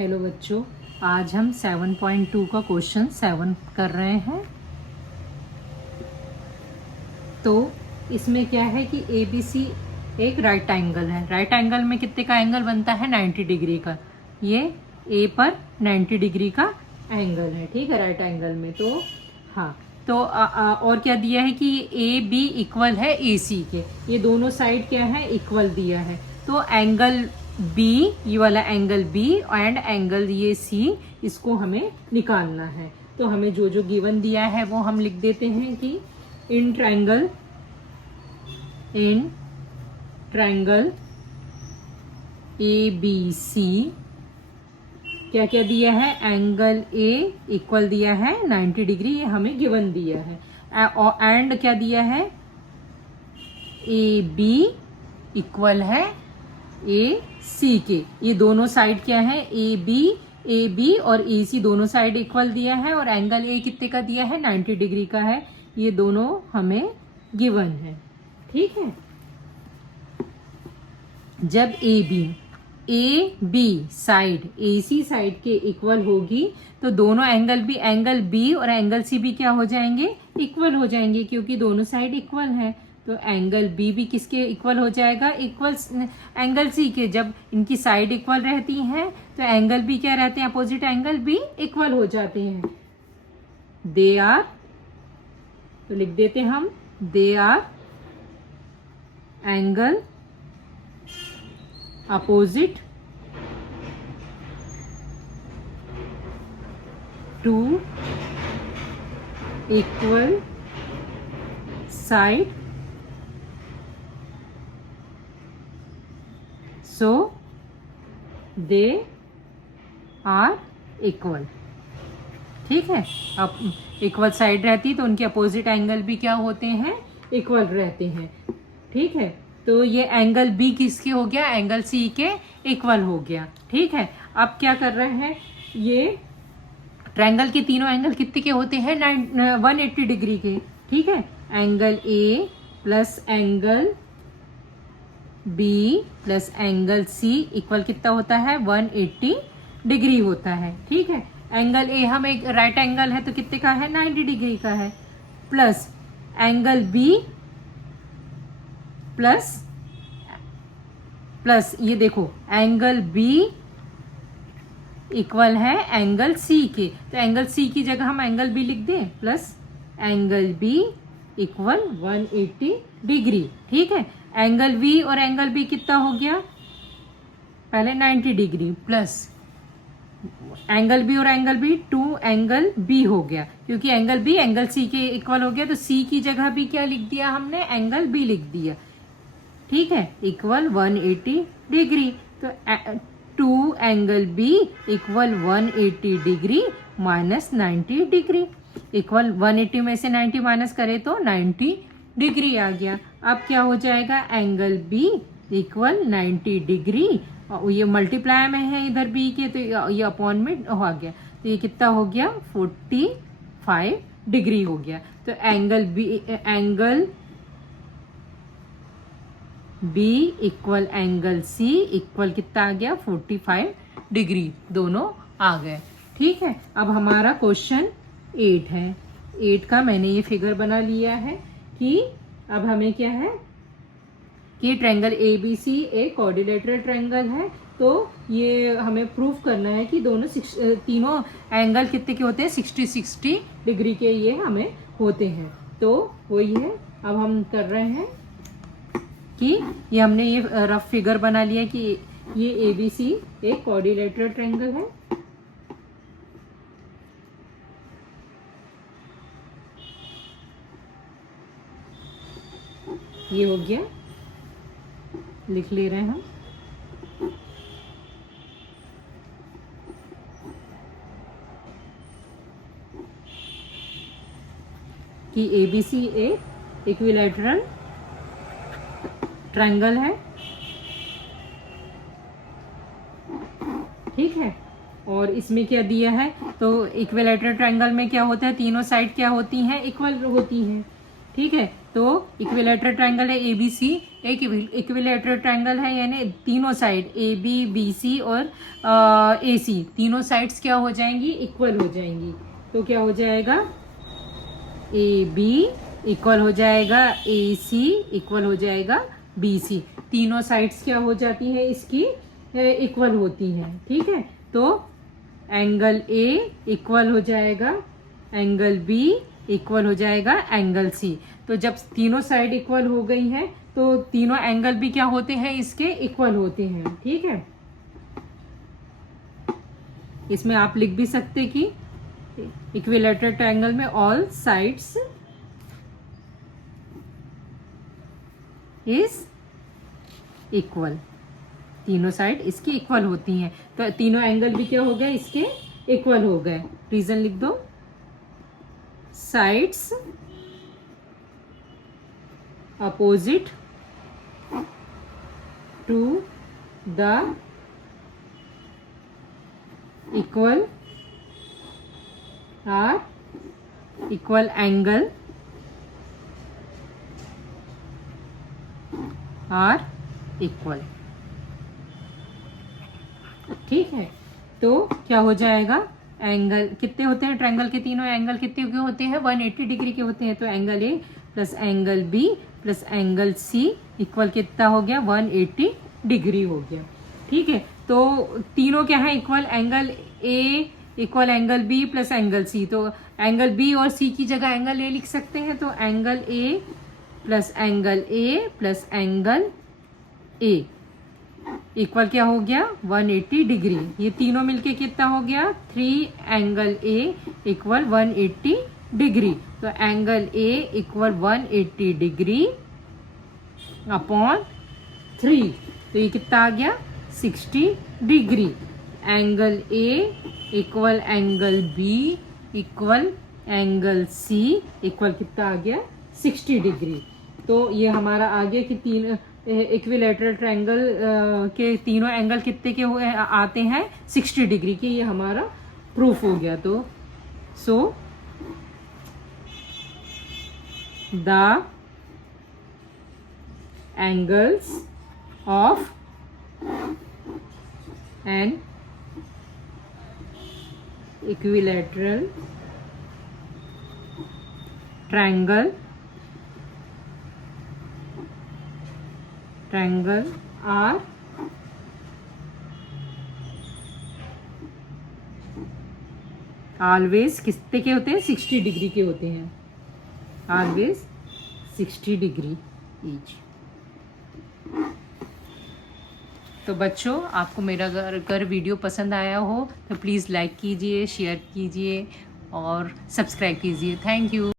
Hello बच्चों, आज हम 7.2 का क्वेश्चन 7 कर रहे हैं। तो इसमें क्या है कि ए बी सी एक राइट एंगल है। राइट एंगल में कितने का एंगल बनता है? 90 डिग्री का। ये ए पर 90 डिग्री का एंगल है, ठीक है, राइट एंगल में। तो हाँ, तो और क्या दिया है कि ए बी इक्वल है ए सी के। ये दोनों साइड क्या है? इक्वल दिया है। तो एंगल बी, ये वाला एंगल बी एंड एंगल ये सी, इसको हमें निकालना है। तो हमें जो जो गिवन दिया है वो हम लिख देते हैं कि in triangle A B C क्या क्या दिया है? एंगल ए इक्वल दिया है 90 डिग्री, ये हमें गिवन दिया है। और एंड क्या दिया है? ए बी इक्वल है ए सी के। ये दोनों साइड क्या है? ए बी और ए सी दोनों साइड इक्वल दिया है। और एंगल ए कितने का दिया है? 90 डिग्री का है। ये दोनों हमें गिवन है, ठीक है। जब A B side A C side के इक्वल होगी तो दोनों एंगल बी और एंगल सी भी क्या हो जाएंगे? इक्वल हो जाएंगे, क्योंकि दोनों साइड इक्वल है। तो एंगल बी भी किसके इक्वल हो जाएगा? इक्वल एंगल सी के। जब इनकी साइड इक्वल रहती हैं तो एंगल बी क्या रहते हैं? अपोजिट एंगल बी इक्वल हो जाते हैं। दे आर, तो लिख देते हम, they are angle opposite to equal side, so they are equal, ठीक है। अब इक्वल साइड रहती तो उनके अपोजिट एंगल भी क्या होते हैं? इक्वल रहते हैं, ठीक है। तो ये एंगल बी किसके हो गया? एंगल सी के इक्वल हो गया, ठीक है। अब क्या कर रहे हैं? ये ट्रायंगल के तीनों एंगल कितने के होते हैं? 180 डिग्री के, ठीक है। Angle A plus angle B plus angle C equal कितना होता है? 180 डिग्री होता है, ठीक है। एंगल ए हम एक राइट एंगल है तो कितने का है? 90 डिग्री का है। प्लस एंगल बी प्लस ये देखो, एंगल बी इक्वल है एंगल सी के। तो एंगल सी की जगह हम एंगल बी लिख दें, plus angle B equal 180 degree, ठीक है। एंगल बी और एंगल बी कितना हो गया? पहले 90 डिग्री प्लस एंगल बी और एंगल बी 2 एंगल बी हो गया, क्योंकि एंगल बी एंगल सी के इक्वल हो गया। तो सी की जगह भी क्या लिख दिया हमने? एंगल बी लिख दिया, ठीक है, इक्वल 180 डिग्री। तो 2 angle B equal 180 degree minus 90 degree. Equal 180 में से 90 माइनस करे तो 90 डिग्री आ गया। अब क्या हो जाएगा? एंगल बी इक्वल 90 डिग्री, और ये मल्टीप्लाई में है इधर बी के, तो ये अपॉन में हो गया। तो ये कितना हो गया? 45 डिग्री हो गया। तो angle B equal angle C equal कितना आ गया? 45 डिग्री, दोनों आ गए, ठीक है। अब हमारा क्वेश्चन 8 है। 8 का मैंने ये फिगर बना लिया है कि अब हमें क्या है कि ट्रायंगल ए बी सी एक क्वाड्रिलेटरल ट्रायंगल है। तो ये हमें प्रूव करना है कि तीनों एंगल कितने के होते हैं? 60 डिग्री के ये हमें होते हैं। तो वही है, अब हम कर रहे हैं कि ये हमने ये रफ फिगर बना लिया कि ये ए बी सी एक क्वाड्रिलेटरल ट्रायंगल है। ये हो गया, लिख ले रहे हैं हम। कि ए बी सी एक इक्विलैटरल ट्रायंगल है, ठीक है। और इसमें क्या दिया है? तो इक्विलैटरल ट्रायंगल में क्या होता है? तीनों साइड क्या होती हैं? इक्वल होती हैं, ठीक है। तो इक्विलेटरल ट्रायंगल है ABC, एक इक्विलेटरल ट्रायंगल है यानी तीनों साइड AB BC और AC तीनों साइड्स क्या हो जाएंगी, इक्वल हो जाएंगी। तो क्या हो जाएगा, AB इक्वल हो जाएगा AC इक्वल हो जाएगा BC, तीनों साइड्स क्या हो जाती है इसकी, इक्वल होती हैं। ठीक है, तो एंगल A इक्वल हो जाएगा एंगल B इक्वल हो जाएगा एंगल C। तो जब तीनों साइड इक्वल हो गई हैं तो तीनों एंगल भी क्या होते हैं, इसके इक्वल होते हैं। ठीक है, इसमें आप लिख भी सकते कि इक्विलेटरल ट्रायंगल में ऑल साइड्स इज इक्वल, तीनों साइड इसकी इक्वल होती हैं, तो तीनों एंगल भी क्या हो गए, इसके इक्वल हो गए। रीजन लिख दो, sides opposite to the equal are equal angle are equal. ठीक है, तो क्या हो जाएगा, एंगल कितने होते हैं, ट्रायंगल के तीनों एंगल कितने के होते हैं, 180 डिग्री के होते हैं। तो angle A plus angle B plus angle C equal कितना हो गया, 180 डिग्री हो गया। ठीक है, तो तीनों क्या है, equal, angle A equal angle B plus angle C. तो एंगल बी और सी की जगह एंगल ए लिख सकते हैं। तो angle A plus angle A plus angle A equal क्या हो गया, 180 डिग्री। ये तीनों मिलके कितना हो गया, 3 एंगल ए इक्वल 180 डिग्री। तो angle A equal 180 degree upon 3, तो ये कितना आ गया, 60 degree. Angle A equal angle B equal angle C equal कितना आ गया, 60 डिग्री। तो ये हमारा आ गया कि तीन इक्विलेटरल ट्रायंगल के तीनों एंगल कितने के हुए आते हैं, 60 डिग्री के। ये हमारा प्रूफ हो गया। तो so the angles of an equilateral triangle are always कितने के होते हैं, 60 डिग्री के होते हैं, ऑलवेज 60 डिग्री ईच। तो बच्चों, आपको मेरा अगर वीडियो पसंद आया हो तो प्लीज़ लाइक कीजिए, शेयर कीजिए और सब्सक्राइब कीजिए। Thank you.